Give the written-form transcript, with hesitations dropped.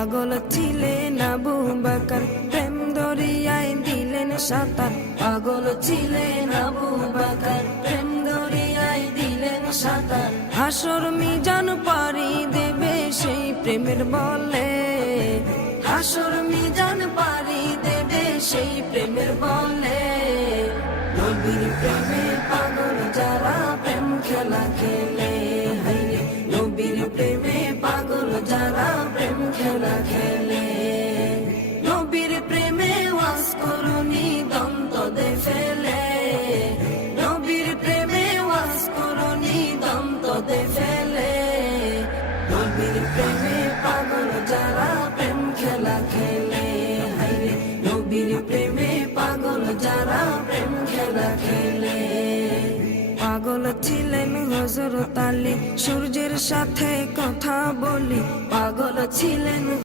পাগল ছিলেন আবু বকর, প্রেম দরিয়ায় দিলেন সাঁতার। পাগল ছিলেন আবু বকর, প্রেম দরিয়ায় দিলেন সাঁতার। হাসর মিজান পারি দেবে সেই প্রেমের বলে, হাসর মিজান পারি দেবে সেই প্রেমের বলে। নবীর প্রেমে পাগল যারা প্রেম খেলা খেলে, হাইরে নবীর প্রেমে পাগল যারা প্রেম খেলা খেলে। নবীর প্রেমে ওয়াজ করুনি দন্ত দে ফেলে, নবীর প্রেমে ওয়াজ করুনি দন্ত দে ফেলে। নবীর প্রেমে পাগল যারা প্রেম খেলা খেলে, হাইরে নবীর প্রেমে পাগল যারা প্রেম খেলা খেলে। পাগল ছিলেন হযরত আলী, সূর্যের সাথে কথা বলি। পাগল ছিলেন